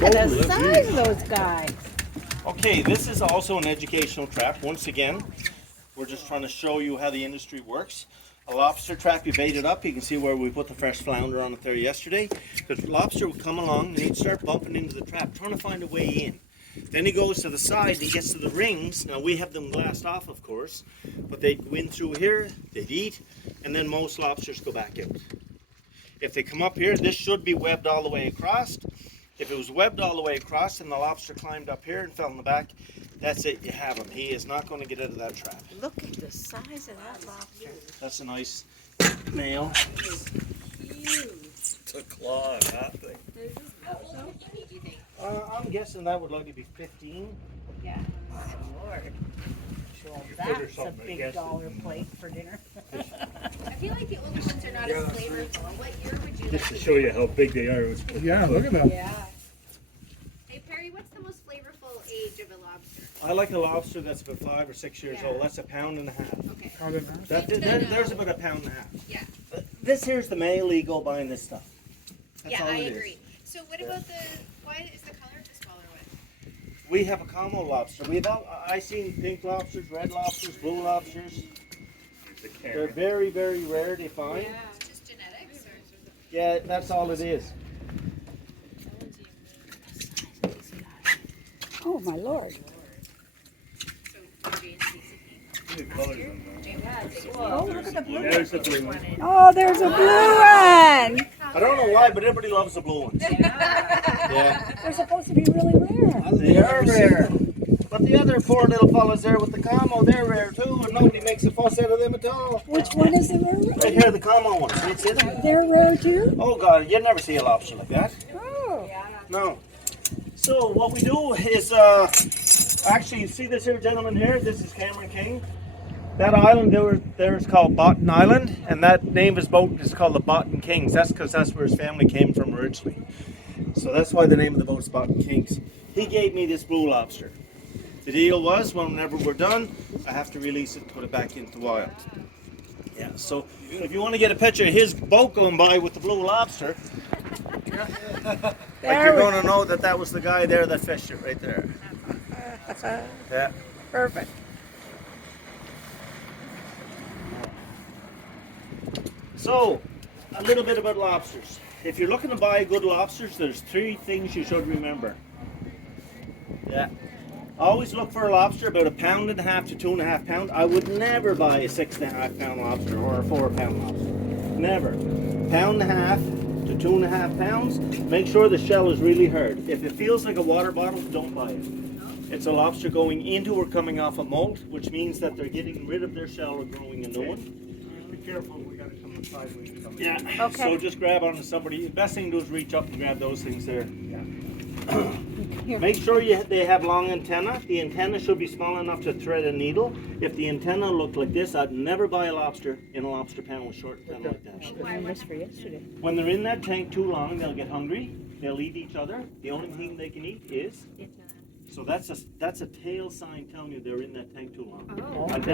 Look at the size of those guys. Okay, this is also an educational trap. Once again, we're just trying to show you how the industry works. A lobster trap, you bait it up. You can see where we put the fresh flounder on it there yesterday. The lobster would come along and he'd start bumping into the trap, trying to find a way in. Then he goes to the side and he gets to the rings. Now we have them glassed off, of course, but they'd go in through here, they'd eat, and then most lobsters go back out. If they come up here, this should be webbed all the way across. If it was webbed all the way across and the lobster climbed up here and fell in the back, that's it, you have him. He is not going to get out of that trap. Look at the size of that lobster. That's a nice male. It's a claw on that thing. I'm guessing that would likely be 15. Yeah, my lord. That's a big dollar plate for dinner. I feel like the older ones are not as flavorful. What year would you Just like to to show you how big they are. Yeah, look at them. Yeah. Hey Perry, what's the most flavorful age of a lobster? I like a lobster that's about 5 or 6 years old. That's 1.5 pounds. Okay. How did that? There's about 1.5 pounds. Yeah. This here's the male eagle buying this stuff. That's Yeah, all I it is. agree. So what about why is the color of the smaller one? We have a combo lobster. I seen pink lobsters, red lobsters, blue lobsters. They're very, very rare to find. Yeah. It's just genetics or? Yeah, that's all it is. Oh, my lord. So Jane's Oh, look at the blue one. There's the blue one. Oh, there's a blue one. I don't know why, but everybody loves the blue ones. Yeah. They're supposed to be really rare. They are rare. But the other poor little fellas there with the combo, they're rare too, and nobody makes a fuss out of them at all. Which one is the rare? Right here, the combo ones. You see them? They're rare too? Oh God, you'd never see a lobster like that. Oh. No. So what we do is, actually, you see this here gentleman here? This is Cameron King. That island there is called Botten Island, and that name of his boat is called the Botten Kings. That's because that's where his family came from originally. So that's why the name of the boat is Botten Kings. He gave me this blue lobster. The deal was, whenever we're done, I have to release it and put it back into the wild. Yeah, so if you want to get a picture of his boat going by with the blue lobster, like you're going to know that that was the guy there that fished it right there. Yeah. Perfect. So, a little bit about lobsters. If you're looking to buy good lobsters, there's 3 things you should remember. Yeah. Always look for a lobster about 1.5 pounds to 2.5 pounds. I would never buy a 6.5 pound lobster or a 4 pound lobster. Never. 1.5 pounds to 2.5 pounds. Make sure the shell is really hard. If it feels like a water bottle, don't buy it. It's a lobster going into or coming off a molt, which means that they're getting rid of their shell or growing a new one. Be careful, we gotta come inside when you come in. Yeah. Okay. So just grab onto somebody. The best thing to do is reach up and grab those things there. Here. Make sure they have long antenna. The antenna should be small enough to thread a needle. If the antenna looked like this, I'd never buy a lobster in a lobster pan with short antenna like that. I missed for yesterday. When they're in that tank too long, they'll get hungry. They'll eat each other. The only thing they can eat is. So that's a tail sign telling you they're in that tank too long. I'd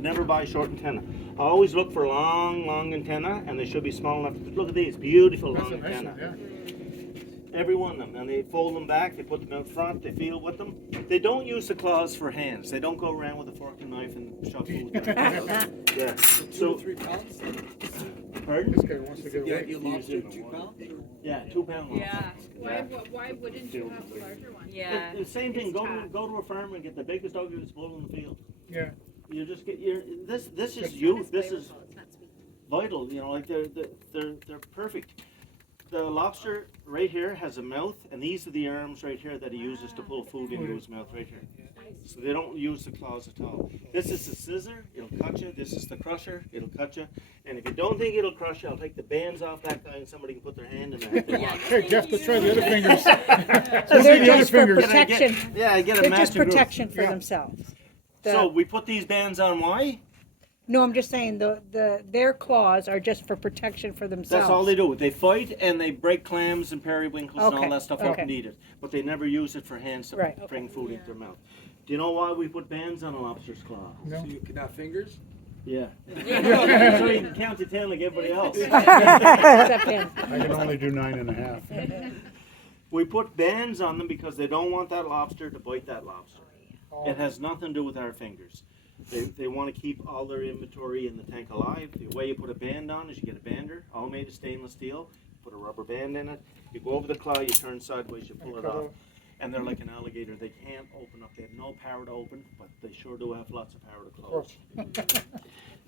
never buy short antenna. I always look for long antenna, and they should be small enough. Look at these beautiful long That's a nice antenna. one, yeah. Every one of them, and they fold them back. They put them out front. They feel with them. They don't use the claws for hands. They don't go around with a fork and knife and shove food down their throat. Yeah. So, 3 pounds? pardon? This guy wants to get Yeah, away. you lobster 2 pounds? Yeah, 2 pound lobster. Yeah. Why wouldn't you have the larger one? Yeah. The same thing. Go to a farm and get the biggest, ugliest bull in the field. Yeah. You just get this is youth. This is vital. You know, like they're perfect. The lobster right here has a mouth, and these are the arms right here that he uses to pull food into his mouth right here. So they don't use the claws at all. This is the scissor, it'll cut you. This is the crusher, it'll cut you. And if you don't think it'll crush you, I'll take the bands off that guy and somebody can put their hand in there. Hey, Jeff, let's try the other fingers. So Let's they're see the other just for fingers. protection. Yeah, I get a They're match just group. protection for Yeah. themselves. So we put these bands on. Why? No, I'm just saying their claws are just for protection for themselves. That's all they do. They fight and they break clams and periwinkles and all Okay, that stuff okay. up and eat it. But they never use it for hands to Right, bring food into their mouth. Do you know why we put bands on a lobster's claw? No. So you can have fingers? Yeah. So you can count to 10 like everybody else. Except him. I can only do 9.5. We put bands on them because they don't want that lobster to bite that lobster. It has nothing to do with our fingers. They want to keep all their inventory in the tank alive. The way you put a band on is you get a bander, all made of stainless steel. Put a rubber band in it. You go over the claw, you turn sideways, you pull it off. And they're like an alligator. They can't open up. They have no power to open, but they sure do have lots of power to close.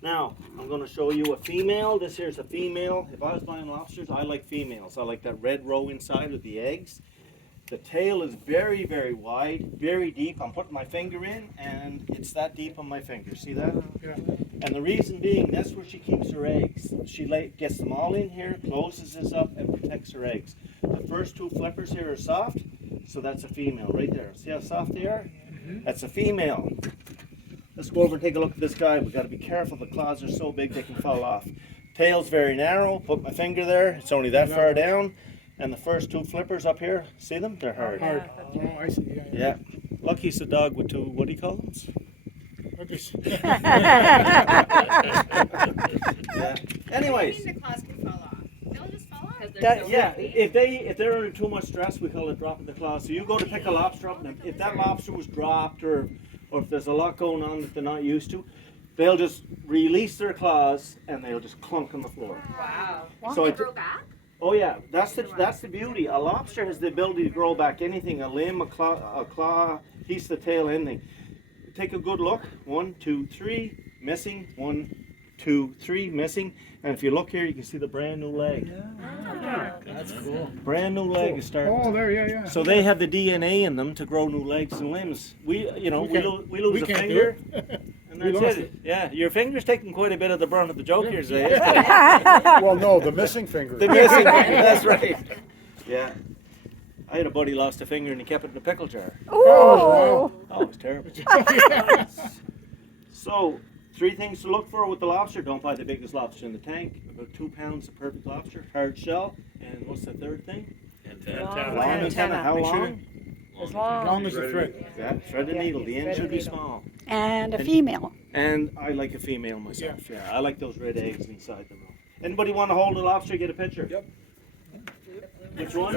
Now, I'm going to show you a female. This here's a female. If I was buying lobsters, I like females. I like that red row inside with the eggs. The tail is very, very wide, very deep. I'm putting my finger in, and it's that deep on my finger. See that? Yeah. And the reason being, that's where she keeps her eggs. She gets them all in here, closes this up, and protects her eggs. The first two flippers here are soft, so that's a female right there. See how soft they are? That's a female. Let's go over and take a look at this guy. We've got to be careful. The claws are so big they can fall off. Tail's very narrow. Put my finger there. It's only that far down. And the first two flippers up here, see them? They're hard. Hard. Oh, I see. Yeah. Yeah. Lucky's a dog with two, what do you call them? Yeah. What Anyways. do you mean the claws can fall off? They'll just fall off. Yeah, if they're under too much stress, we call it dropping the claws. So you go to pick a lobster up, and if that lobster was dropped or if there's a lot going on that they're not used to, they'll just release their claws and they'll just clunk on the floor. Wow. So They it, grow back? oh yeah, that's the beauty. A lobster has the ability to grow back anything, a limb, a claw, piece of the tail, anything. Take a good look. 1, 2, 3, missing. 1, 2, 3, missing. And if you look here, you can see the brand new leg. That's cool. Brand new leg is starting. Oh, there, yeah. So they have the DNA in them to grow new legs and limbs. We lose we a can't do finger, it. and We that's lost it. Yeah, your finger's taking quite a bit of the brunt of the joke here today. Well, no, the missing finger. The missing finger, that's right. Yeah. I had a buddy lost a finger and he kept it in a pickle jar. Oh, Oh, it was terrible. So, 3 things to look for with the lobster. Don't buy the biggest lobster in the tank. About 2 pounds of perfect lobster, hard shell. And what's the third thing? Long antenna. How Make sure long? As wow. Long as a thread. Yeah, thread and needle. The end should be small. And a female. And I like a female myself. Yeah, I like those red eggs inside them. Anybody want to hold a lobster? Get a picture. Yep. Which one?